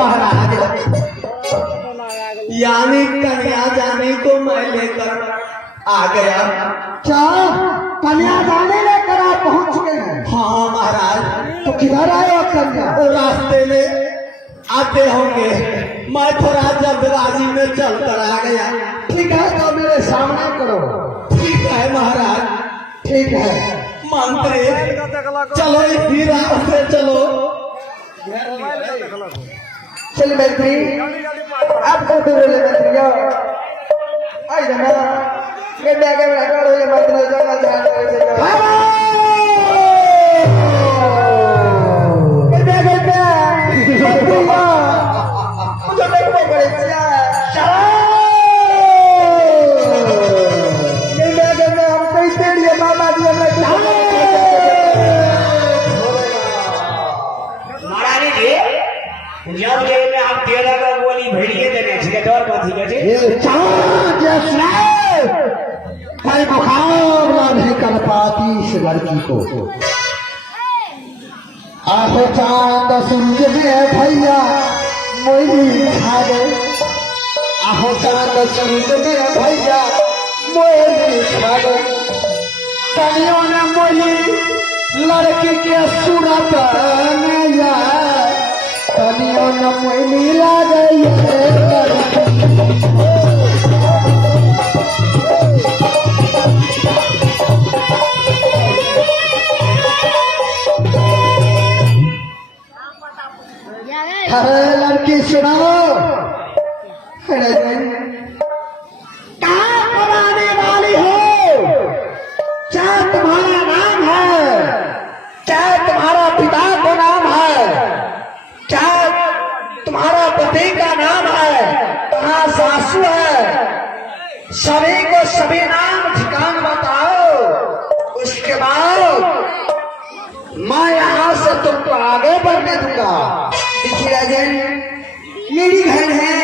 महाराज, यानी कन्या जाने को मैं लेकर आ गया। क्या कन्या जाने लेकर आप पहुंच गए हैं? हाँ महाराज। तो किधर आए आप कन्या? रास्ते में आते होंगे, मैं थोड़ा जल्दबाजी में चल कर आ गया। ठीक है, तो मेरे सामने करो। ठीक है महाराज। ठीक है मंत्री, चलो इसी राह से चलो। चल मंत्री, आप तो बोले मंत्रियों, आई जाना, मैं बैगे में रखा हुआ मंत्री जाना चाहता हूँ। मैं बैगे में मंत्रियों, मुझे देखो बड़े चला। मैं बैगे में हम कैसे लिए मामा जी हमें जब में हम 13 का गोली भेड़िए देने ठीक है, और ठीक है ये चाँद जैसे कोई मुकाबला नहीं कर पाती इस लड़की को। आहो चांद सूरज में भैया मोहिनी छा गए, आहो चांद सूरज में भैया मोहिनी छा गए। कनियों ने मोहिनी लड़की के सूरत में यार, कनियों ने मोहिनी ला गई अरे लड़की सुनाओ, कहाँ पर आने वाली हो? क्या तुम्हारा नाम है? क्या तुम्हारा पिता का नाम है? क्या तुम्हारा पति का नाम है? कहाँ सासू है? सभी को सभी नाम ठिकाना बताओ, उसके बाद मैं यहाँ से तुमको आगे बढ़ने दूंगा। देखिए राजन, मेरी बहन है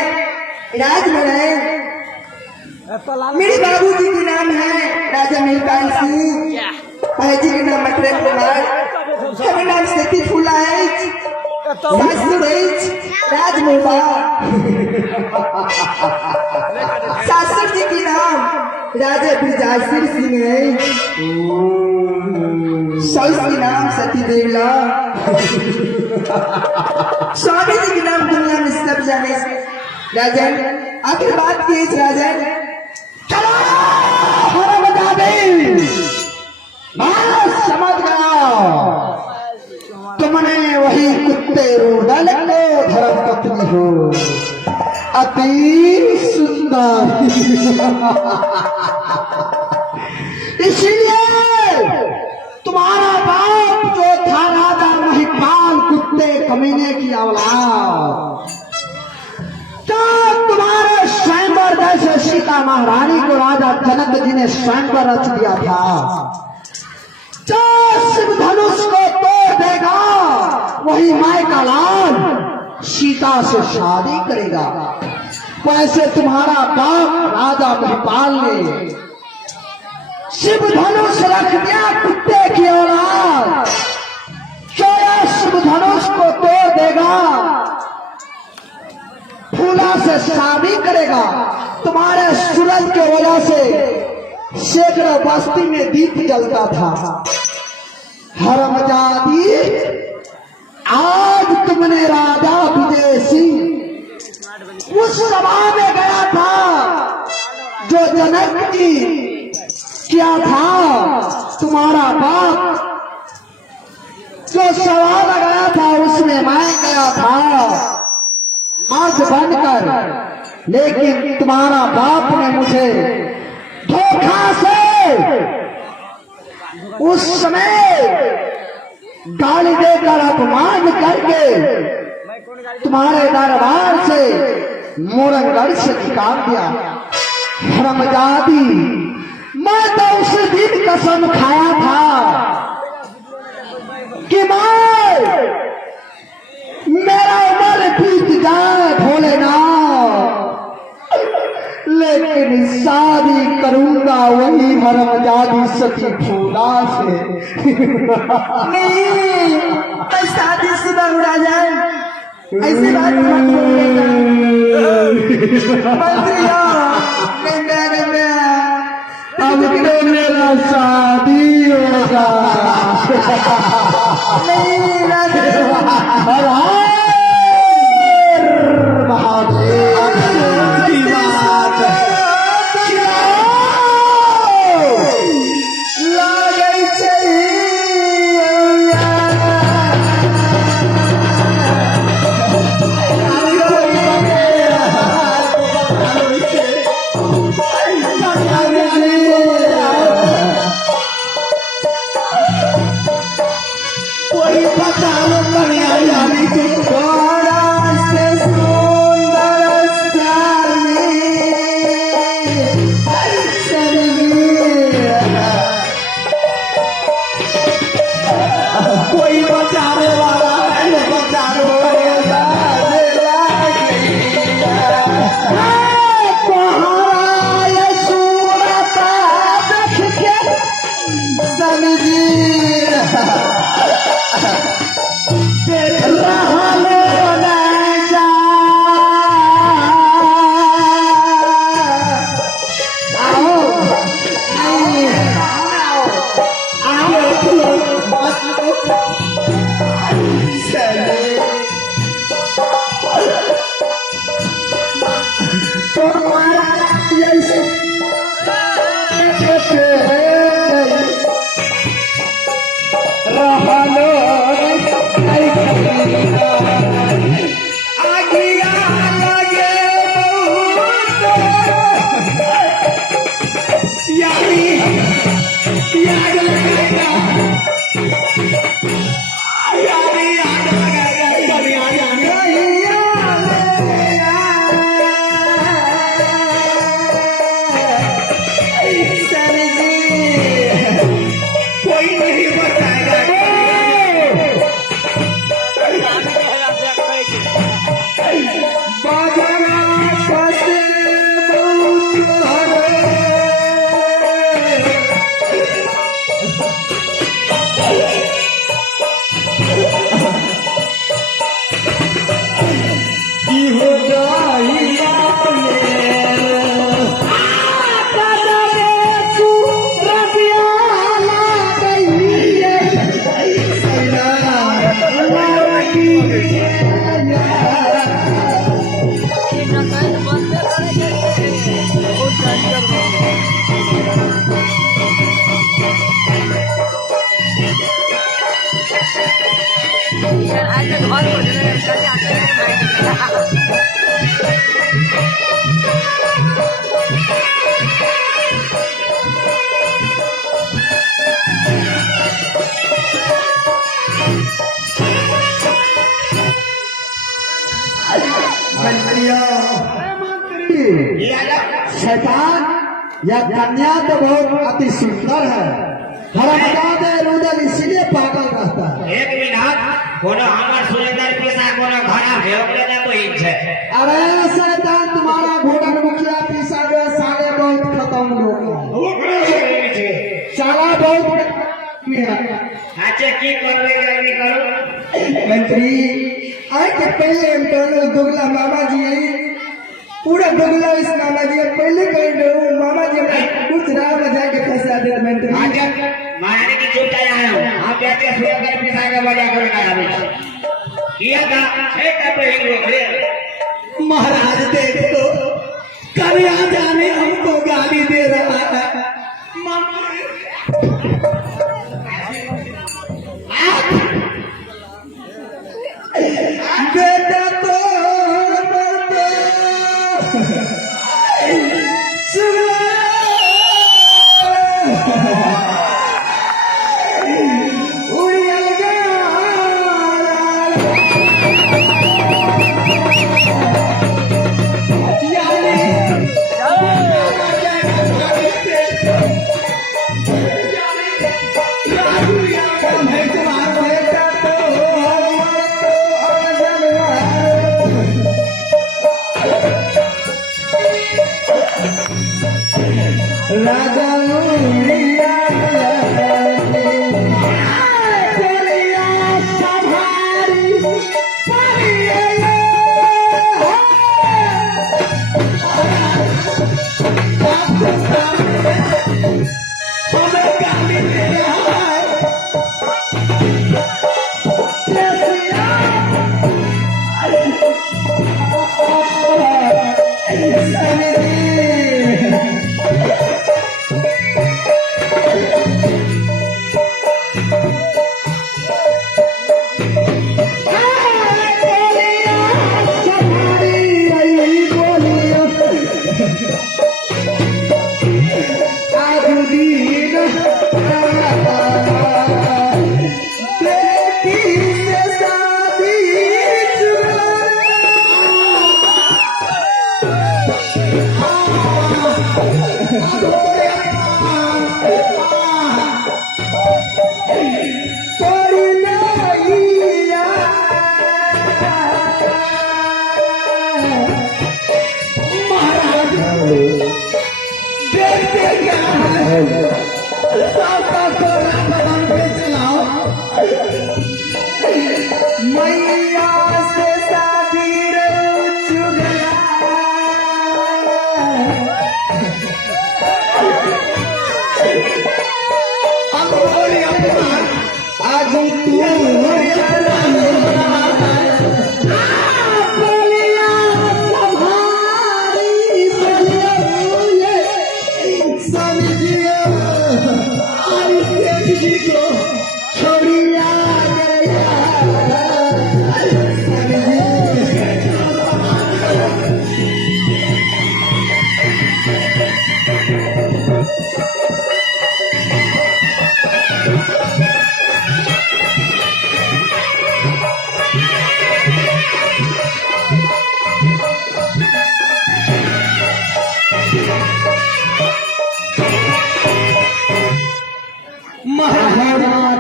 राजमन है, मेरे बाबूजी का नाम है राजा मेहरबान सिंह, भाईजी का नाम मटरेन कुमार, मेरा नाम सती फूला है, सासू है राजमोबा, सासू जी की नाम राजा ब्रजासुर सिंह है, सास की नाम सती देवला, स्वामी जी के नाम दुनिया में सब जाने। राजन आखिर बात की राजन, चलो हरा बता दे, बस समझ गया तुमने वही कुत्ते रोडल को धर्म पत्नी हो, अति सुंदर। इसलिए तुम्हारा बाप जो था राजा महिपाल कुत्ते कमीने की औलाद, तो तुम्हारे स्वयंवर जैसे सीता महारानी को राजा जनक जी ने स्वयंवर रच दिया था, जो शिव धनुष को तोड़ देगा वही माई का लाल सीता से शादी करेगा। वैसे तुम्हारा बाप राजा महिपाल ने शिव धनुष रख दिया कुत्ते की औलाद, जो शिव धनुष को तोड़ देगा फूला से शादी करेगा। तुम्हारे सूरज के वजह से सैकड़ों बस्ती में दीप जलता था। हरमजादी, आज तुमने राजा विजय सिंह उस सभा में गया था जो जनक जी क्या था, तुम्हारा बाप जो सभा लगाया था उसमें मैं गया था मर्द बनकर, लेकिन तुम्हारा बाप ने मुझे धोखा से उस समय गाली देकर अपमान करके तुम्हारे दरबार से मोरंगढ़ से निकाल दिया। हरमजादी, मैं तो उस दिन कसम खाया था कि मेरा उम्र बीत जाए भोलेनाथ, लेकिन शादी करूंगा वही हरमजादी सती फूला से। नहीं, मैं शादी शुदा उड़ा जाए, ऐसी बात मत बोलिएगा मंत्रियों। अब के मेरा शादी होगा नहीं राजा कोई पता लो कन्या यानी तुम बड़ा से सुंदर कोई बचाने वाला है न बचाने वाला शैतान या कन्या तो बहुत अति सुंदर है। हरा बता दे रुदल इसीलिए पागल रहता है। एक मिनट कोनो हमर सुरेंद्र पिसा कोनो घड़ा भेव लेना तो ही है। अरे शैतान तुम्हारा घोड़ा मुखिया पिसा जो सारे बहुत खत्म लोग सारा बहुत अच्छा की करवे करनी करो मंत्री आज के पहले हम दोनों दुगला मामा जी आई पूरा दुगला इस मामा जी पहले कहीं मामा जी कुछ राह में जाके फंसा दे मंत्री। आज महारानी की चोटा आया हूं आप बैठे सुरेंद्र पिसा का बजा कर आया किया था एक पे ही रोक ले महाराज देख तो कन्या जाने हमको गाली दे रहा है। बेटा तो राजा महल सासा को रावण पे चलाओ मैया से शादी चुगला अब बोली अपना आज तू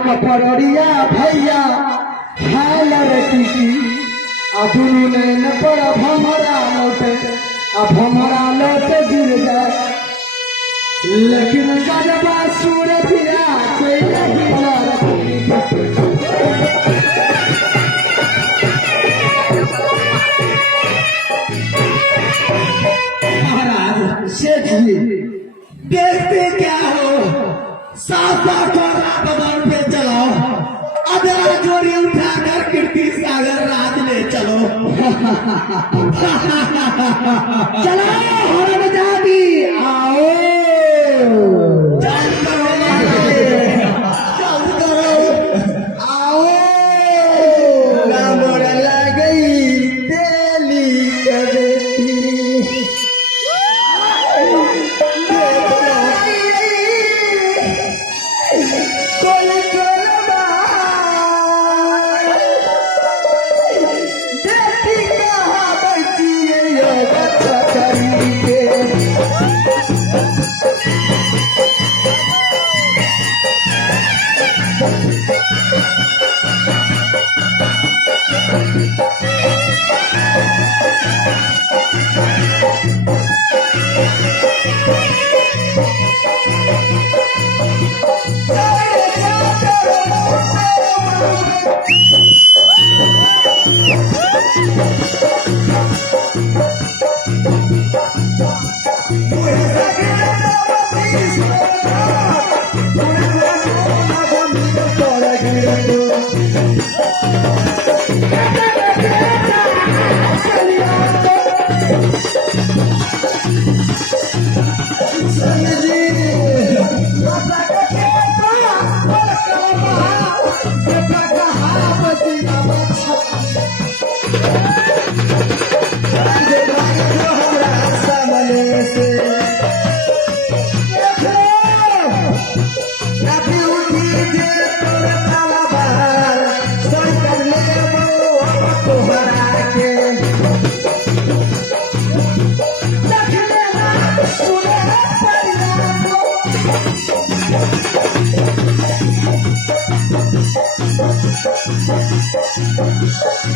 कपड़िया भैया हाल रखी अधुनु नैन पर भमरा लौटे अब भमरा लौटे गिर जाए लेकिन गजबा सूरत कोई नहीं महाराज सेठ जी देखते क्या हो सासा को रावण पे चलाओ अदरा जोड़ी उठाकर कीर्ति सागर राज ले चलो चलो हरम जादी आओ चल करो चल करो आओ मोड़ गई तेली कबेती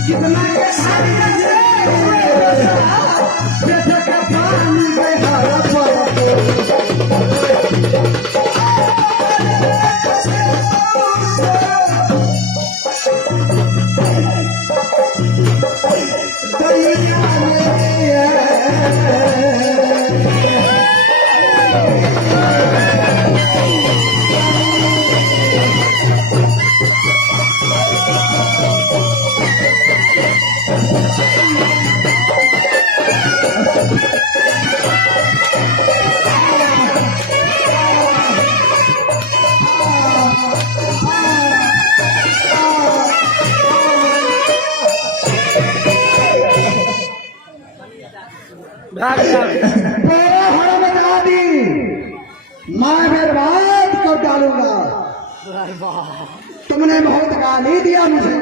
कितना के सारी बेटा का पानी में हरा मैं बर्बाद कर डालूंगा। तुमने बहुत गाली दिया मुझे।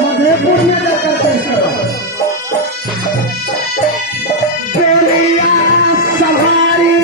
मधेपुर में जाकर कैसे सवारी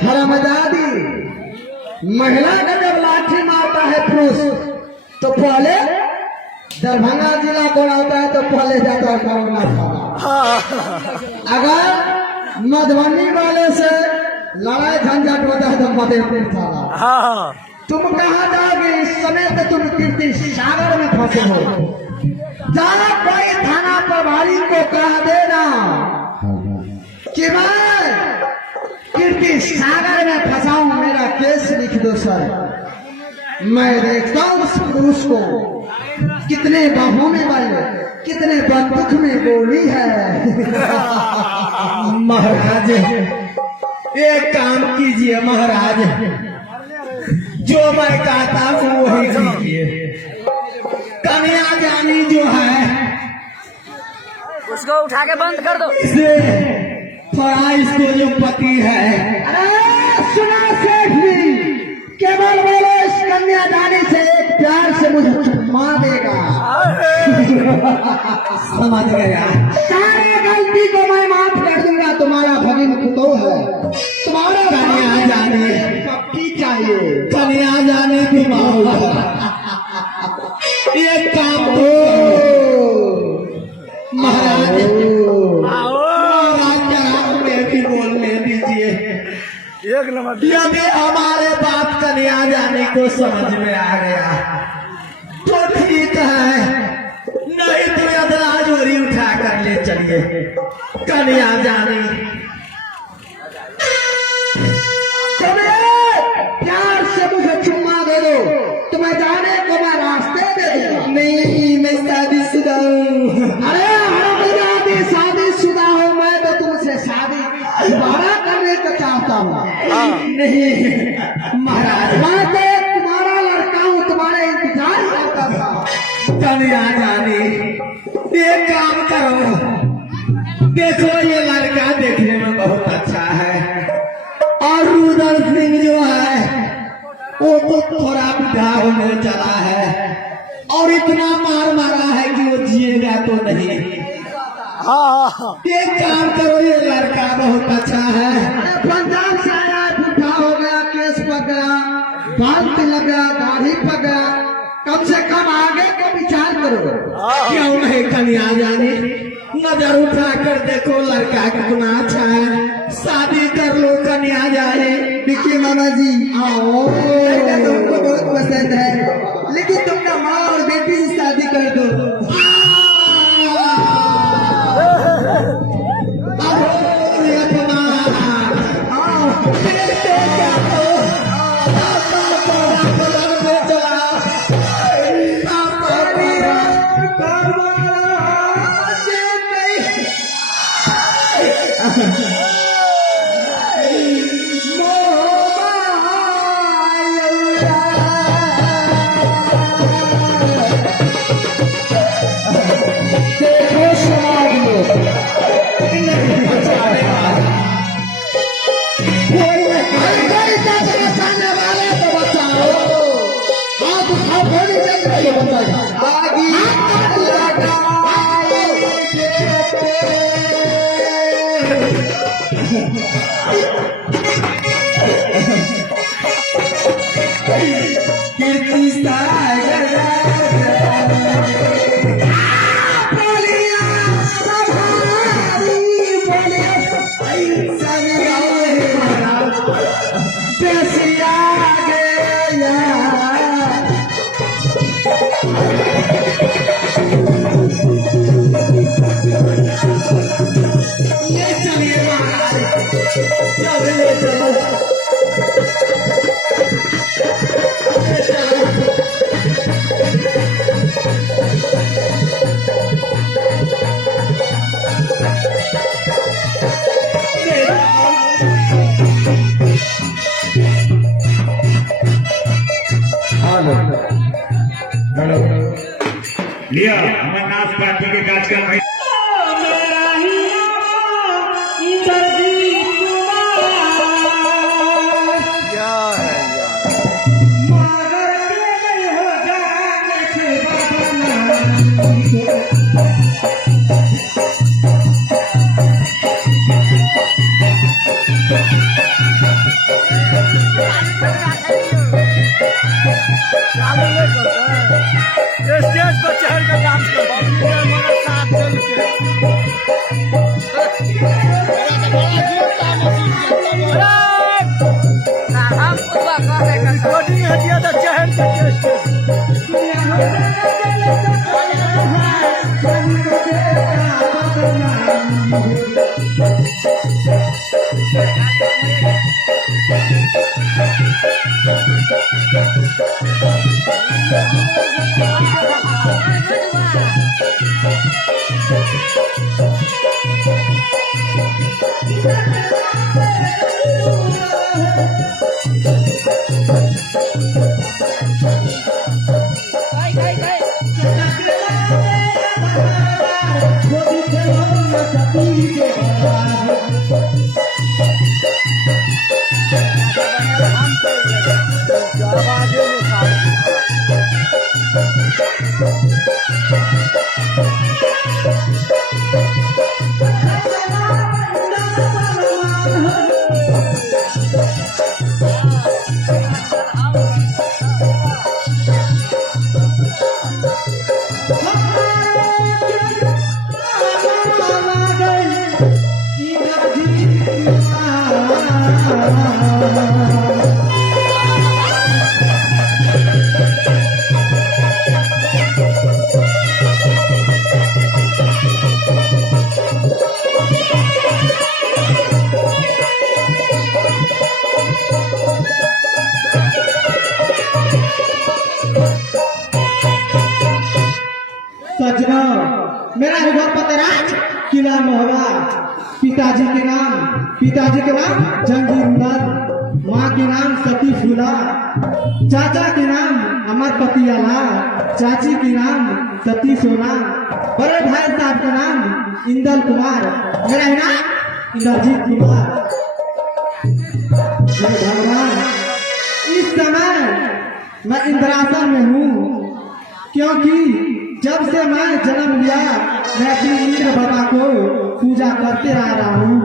हरामजादी महिला का जब लाठी मारता है पुरुष तो पहले दरभंगा जिला कौन आता है तो पहले जाता है कोरोना थाना। अगर मधुबनी वाले से लड़ाई झंझट होता है तो मधेपुर थाना। तुम कहाँ जाओगे इस समय तो तुम कीर्ति सागर में फंसे हो। जाओ कोई थाना प्रभारी को कह देना कि मैं कीर्ति सागर में फंसाऊं, मेरा केस लिख दो सर। मैं देखता हूं उस पुरुष को कितने बाहों में बल, कितने बंदूक में गोली है। महाराज एक काम कीजिए महाराज, जो मैं कहता हूँ वही कीजिए। कन्या जानी जो है उसको उठा के बंद कर दो। इसे थोड़ा इसको जो पति है, अरे सुना सेठ जी, केवल बोलो इस कन्या दानी से एक प्यार से मुझे चुम्मा देगा। समझ गया। सारे गलती को मैं माफ कर दूंगा। तुम्हारा भगिन कुतो है, तुम्हारा कन्या जाने पक्की चाहिए। कन्या जाने की एक काम तो महाराज भी बोलने दीजिए। एक नंबर। यदि हमारे बात कन्या जाने को समझ में आ गया तो ठीक है, नहीं तो अदला जोरी उठा कर ले चलिए। कन्या जाने प्यार से मुझे चुम्मा दे दो, तुम्हें जाने को मैं रास्ते दे दूंगा। नहीं, मैं शादीशुदा हूँ। अरे हरामजादी शादीशुदा हो, मैं तो तुमसे शादी दोबारा करने को चाहता हूँ। नहीं महाराज, मैं तो एक तुम्हारा लड़का हूँ, तुम्हारे इंतजार करता था। कन्या जाने एक काम करो, देखो ये लड़का देखने में बहुत अच्छा है और रुदल सिंह जो है वो तो थोड़ा बुढ़ा होने चला है और इतना मार मारा है कि वो जिएगा तो नहीं। एक काम करो, ये लड़का बहुत अच्छा है। अरे पंजाब से आया, बुढ़ा हो गया, केस पक गया, बाल लग गया, दाढ़ी पक गया, कम से कम आगे का विचार करो। क्यों नहीं कन्या जाने, नजर उठा कर देखो लड़का कितना अच्छा है, शादी कर लो कन्या जाने। देखिए मामा जी, आओ, लड़का तुमको बहुत पसंद है, लेकिन तुमने माँ और बेटी से शादी कर दो। ये बताइए आगे लगाए कीर्ति सागर लिया अमरनाथ पार्टी के कार्यक्रम में क्या है ये स्टेज पर चढ़ कर डांस करता है मगर साथ चल के रिकॉर्डिंग हटिया था चढ़ के स्टेज सजना मेरा है घर पतराज किला मोहरा पिताजी के नाम जंगीरदार, माँ के नाम सती फूला, चाचा के नाम अमरपति आला, चाची के नाम सती सोना, बड़े भाई साहब का नाम इंदल कुमार, मेरा है नाम इंद्रजीत कुमार। जय भगवान, इस समय मैं इंद्रासन में हूँ क्योंकि जब से मैं जन्म लिया मैं अपने इंद्र बाबा को पूजा करते आ रहा हूँ,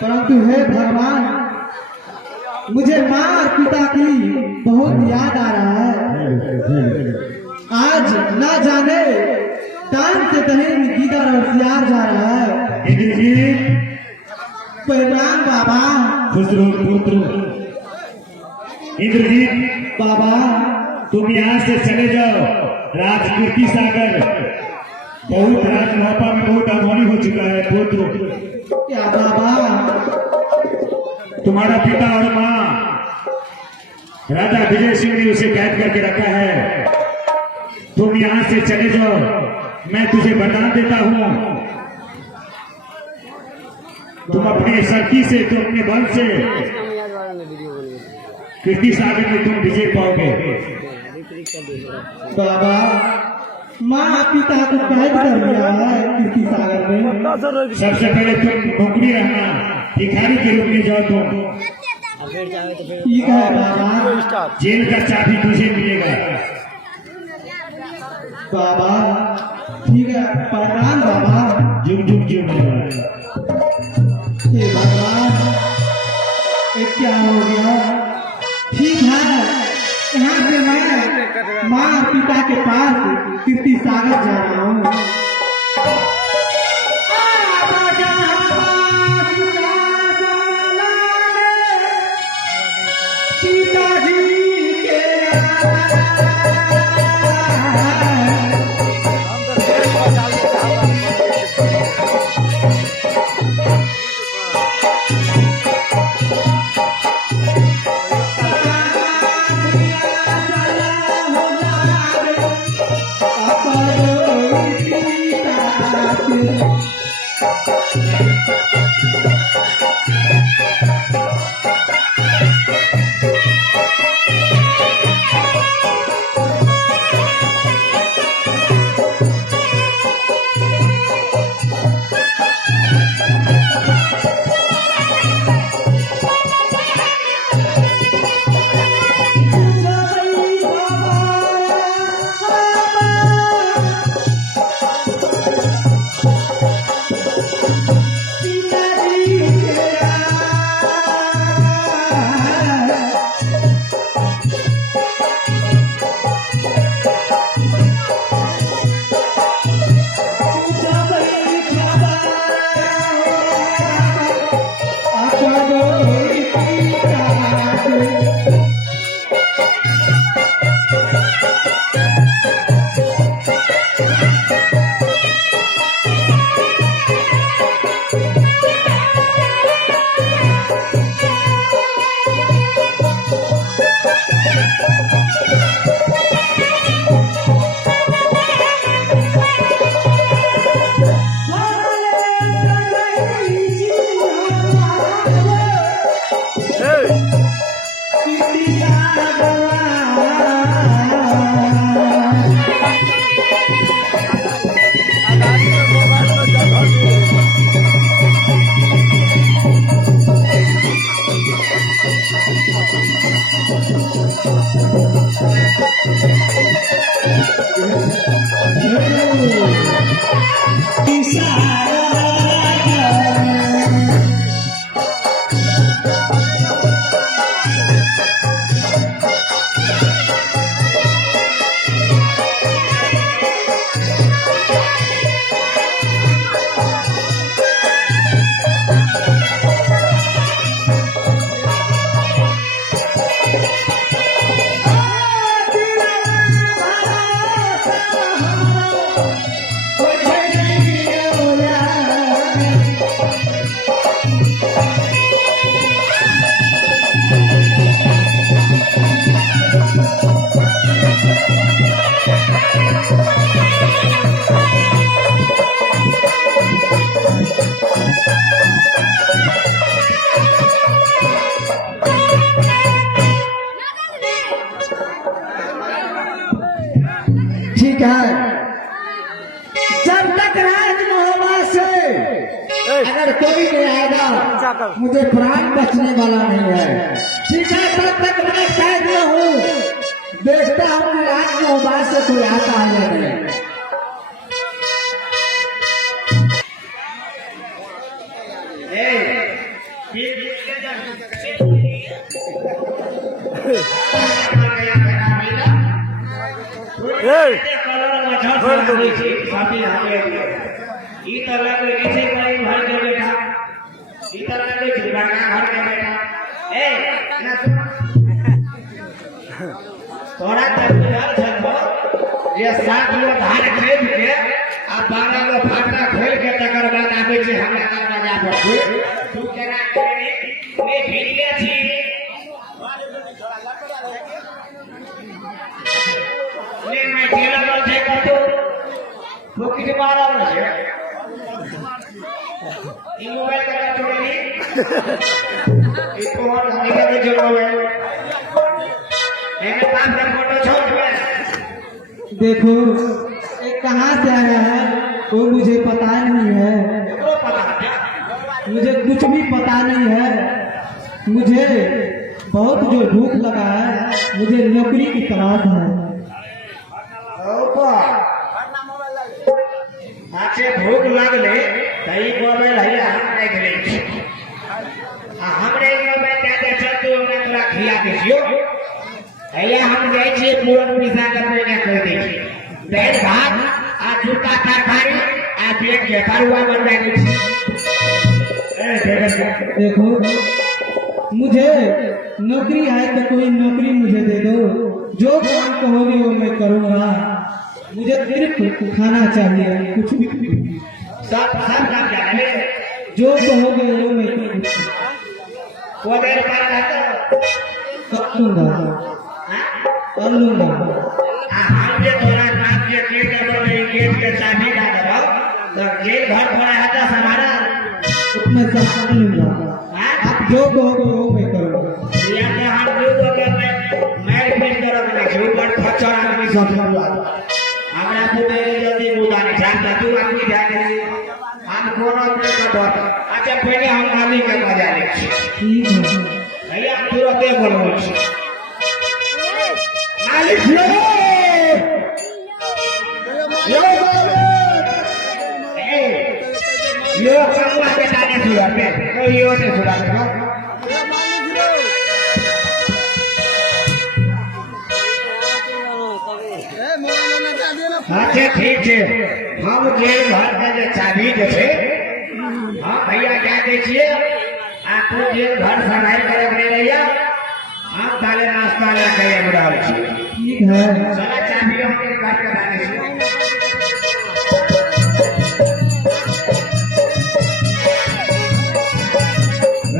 परंतु हे भगवान मुझे माँ और पिता की बहुत याद आ रहा है। आज ना जाने दान से दहेज गिदर और सियार जा रहा है। प्रणाम बाबा। खुश रहो पुत्र। इंद्रजीत बाबा तुम यहाँ से चले जाओ, राजकीर्ति सागर बहुत राजमोपा में बहुत अनहोनी हो चुका है पुत्र। क्या बाबा? तुम्हारा पिता और माँ राजा विजय सिंह ने उसे कैद करके रखा है। तुम यहाँ से चले जाओ, मैं तुझे वरदान देता हूँ। तुम अपने शक्ति से, तुम अपने बल से कीर्ति सागर में तुम विजय पाओगे। बाबा माँ पिता को कैद कर दिया है कीर्ति सागर में। सबसे पहले तुम नौकरी रहना, भिखारी के रूप में जाओ तुम। ठीक है बाबा। जेल का चाबी तुझे मिलेगा। बाबा ठीक है, प्रणाम बाबा। जुग जुग जुग जुग। हे भगवान, ये क्या हो गया? ठीक है, यहाँ से मैं माँ पिता के पास कीर्ति सागर जा रहा हूँ। ठीक है, जब तक राजमहल से अगर कोई नहीं आएगा मुझे प्राण बचने वाला नहीं है। ठीक है, तब तक मैं कैद में हूँ, देखता हूँ कि राजमहल से कोई आता है या नहीं। थोड़ा ये 7 लोग धान खरीद के आ 12 लोग फाटा खोल के तकर बाद आबे छै हमरा दरवाजा पर तू केना करे ये भिड़िया छी ले मैं ठेला पर जे कतो वो किछ मारल छै ई मोबाइल का छोड़नी ई तो और हमें के जो मोबाइल एमे काम का फोटो छोड़ दे। देखो ये कहाँ से आया है वो मुझे पता नहीं है, मुझे कुछ भी पता नहीं है। मुझे बहुत जो भूख लगा है, मुझे नौकरी की तलाश है। पाछे भूख लगले तई गोबे भैया हम देख ले हमरे गोबे कहते चल तू हमरा तोरा खिया के दियो भैया हम जाय छियै पूरन पिसा करने के कर दै छी दाल भात आ जूता तरकारी आ पेट के तरुआ बनवा दै छी देखो मुझे नौकरी है तो कोई नौकरी मुझे दे दो, जो काम कहोगे वो मैं करूँगा, मुझे सिर्फ खाना चाहिए, कुछ भी सब सब काम क्या है जो कहोगे वो मैं करूँगा। वो देर पर रहता कर लूँगा कर लूँगा। हम जे तोरा काम के गेट के चाबी दा दबो तो जेल घर थोड़ा हटा हमारा उतना सब कर लूँगा, आप जो कहोगे वो मैं करूँगा। या के हम जो तो मैं फिर करोगे ना जो पर खचर आदमी सब हुआ हमरा पुते जल्दी बुलाने चाहता तू आदमी जाके हम कोनो अपने का डर अच्छा पहले हम मालिक के मजा ले ठीक है भैया तुरंत बोलो मालिक यो कमवा के ताने सुरा पे तो यो ने सुरा पे अच्छा ठीक है हम जेल घर के जो चाबी जो है हाँ भैया क्या देखिए आपको जेल घर सफाई करे बने भैया हम ताले नाश्ता लेके ये बुरा ठीक है। चला चाबी हम के घर के दाने से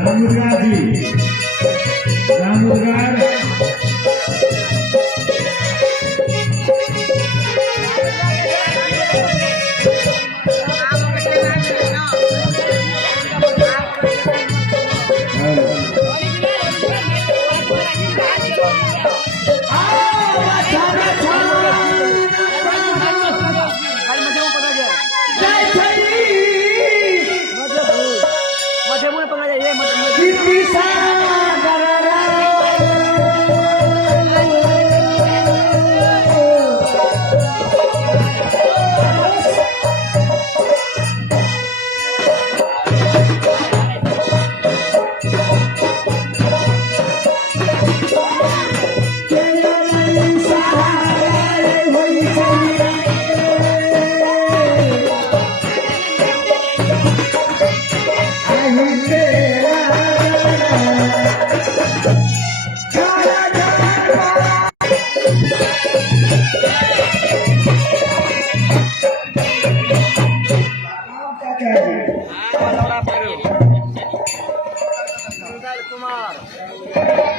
रामुदगार जी रामुदगार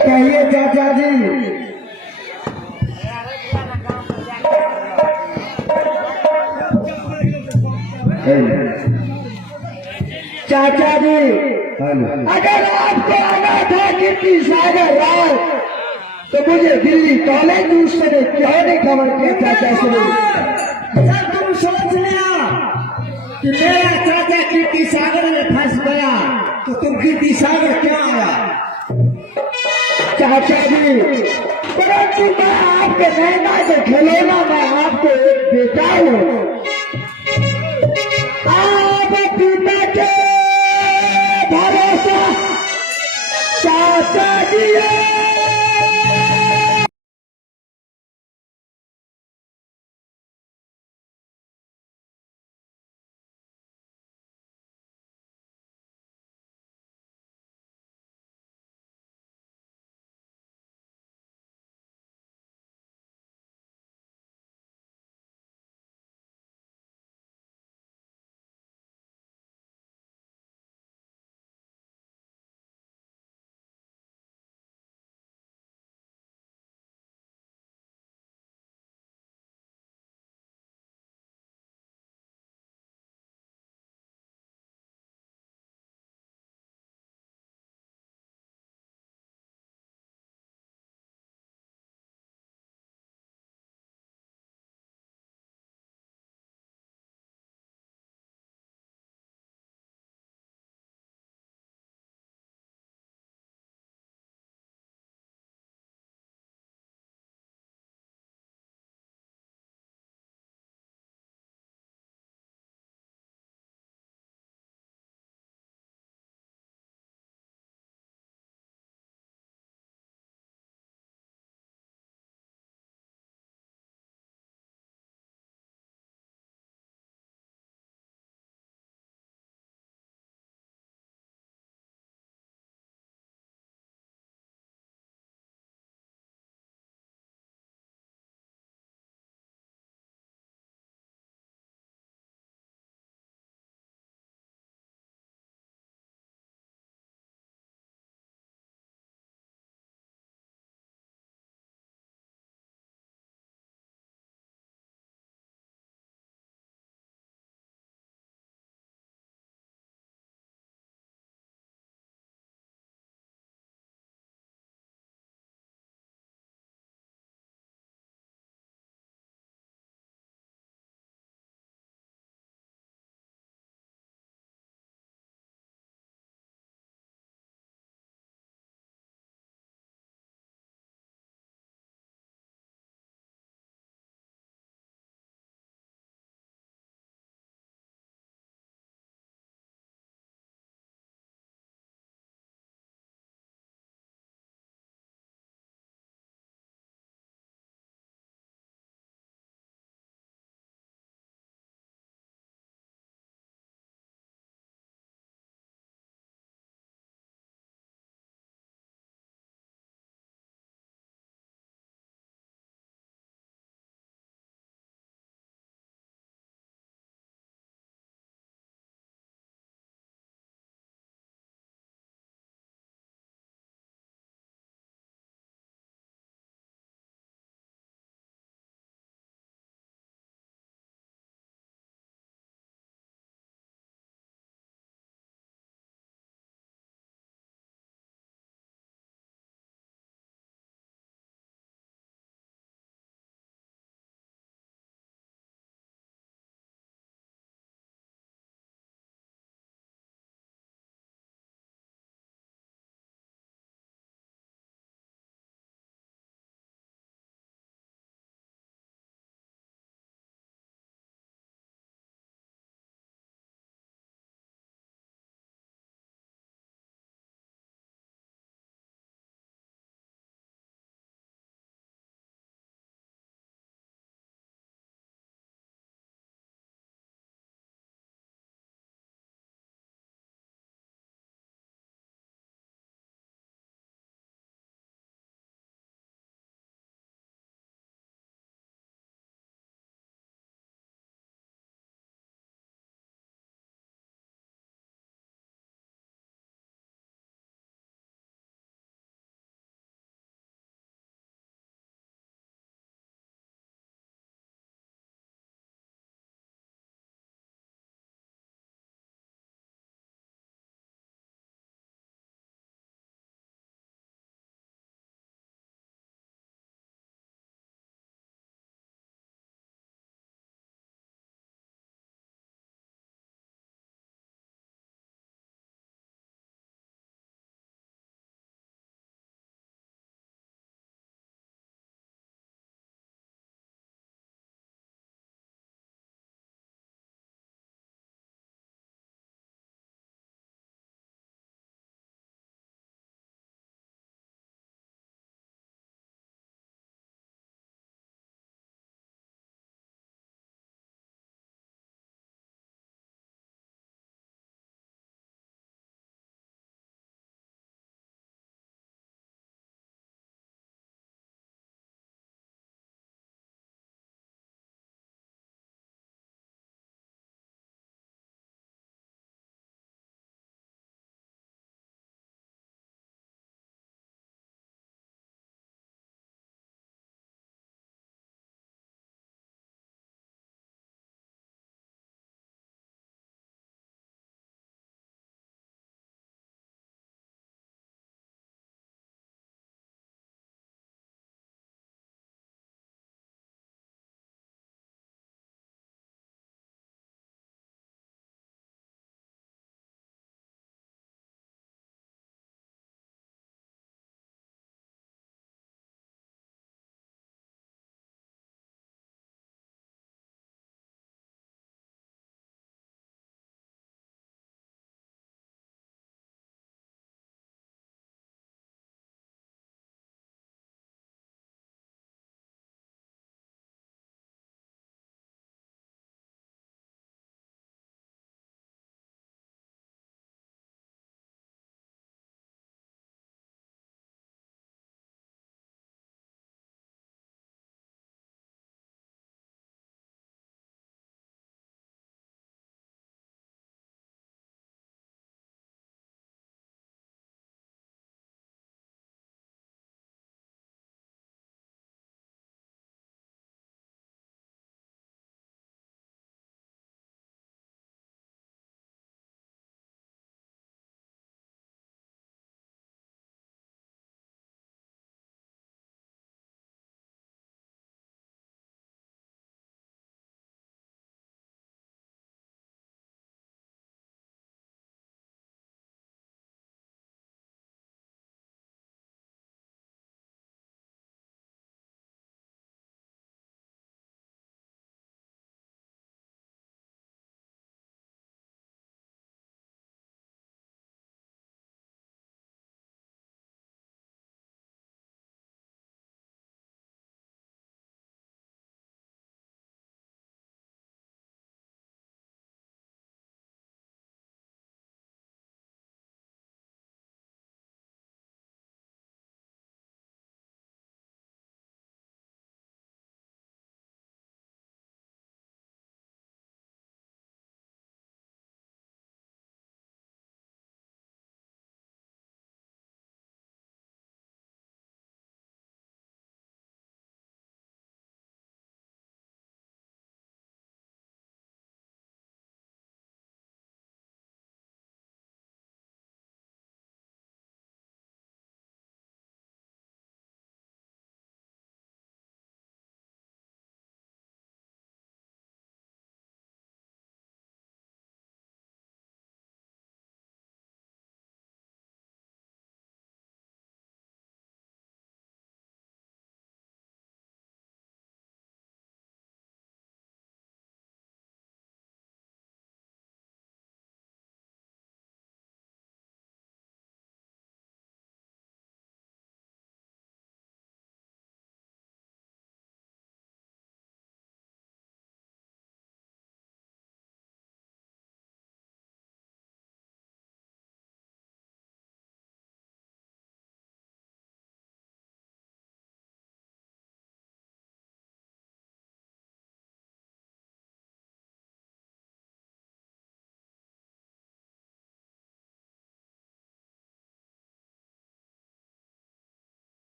कहिए चाचा जी। चाचा जी अगर आपको आना था कीर्ति सागर राय तो मुझे दिल्ली कॉलेज उसने क्यों नहीं खबर किया चाचा से? जब तुम सोच लिया कि मेरा चाचा कीर्ति सागर में फंस गया तो तुम कीर्ति सागर क्यों आया? चाचा जी परंतु मैं आपके नैना के खिलौना मैं आपको एक बेटा हूँ। आप पिता के भरोसा चाचा जी